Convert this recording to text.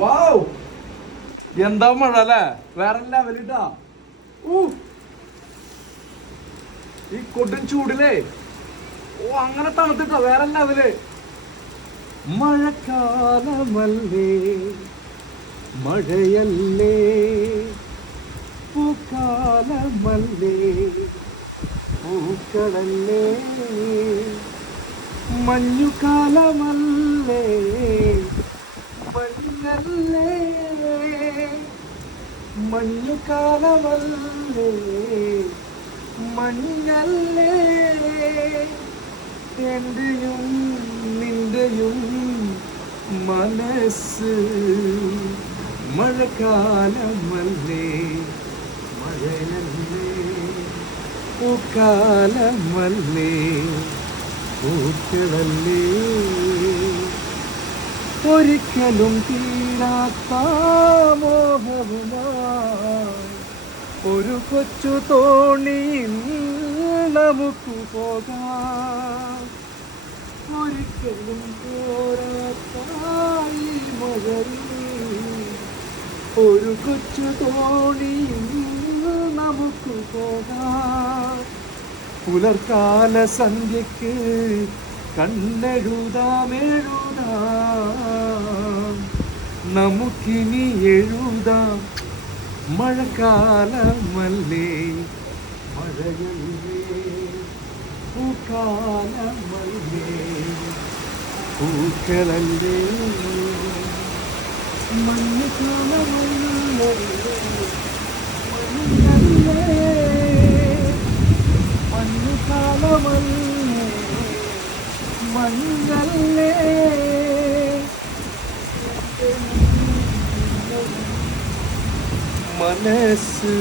വാവ്, എന്താ മഴ അല്ലേ, വേറെ ലെവലിട്ടാ. ഈ കൊടും ചൂടിലേ അങ്ങനെ തണുത്തിട്ടോ, വേറെ ലെവല്. മഴക്കാലമല്ലേ മഴയല്ലേ, പൂക്കാലമല്ലേ പൂക്കളല്ലേ, മഞ്ഞുകാലമല്ലേ മഞ്ഞല്ലേ, മഞ്ഞുകാലമല്ലേ മഞ്ഞല്ലേ, എന്റെയും നിന്റെയും മനസ്സ് മഴക്കാലമല്ലേ മഴയല്ലേ, പൂക്കാലമല്ലേ പൂക്കളല്ലേ, ഒരിക്കലും തീരാത്ത മോഹവുമായി ഒരു കൊച്ചു തോണിയിൽ നമുക്ക് പോകാം. ഒരിക്കലും പോരാത്ത ഈ മഴയിൽ ഒരു കൊച്ചു തോണിയിൽ നമുക്ക് പോകാം. പുലർക്കാല സന്ധ്യക്ക് കണ്ണെഴുതാമെഴുതാം, നമുക്കിനി എഴുതാം. മഴക്കാലമല്ലേ മഴയല്ലേ, പൂക്കാലമല്ലേ പൂക്കളല്ലേ, മഞ്ഞുകാലമല്ലേ മഞ്ഞല്ലേ, മഞ്ഞുകാലമല്ലേ മഞ്ഞല്ലേ, മനസ്സ്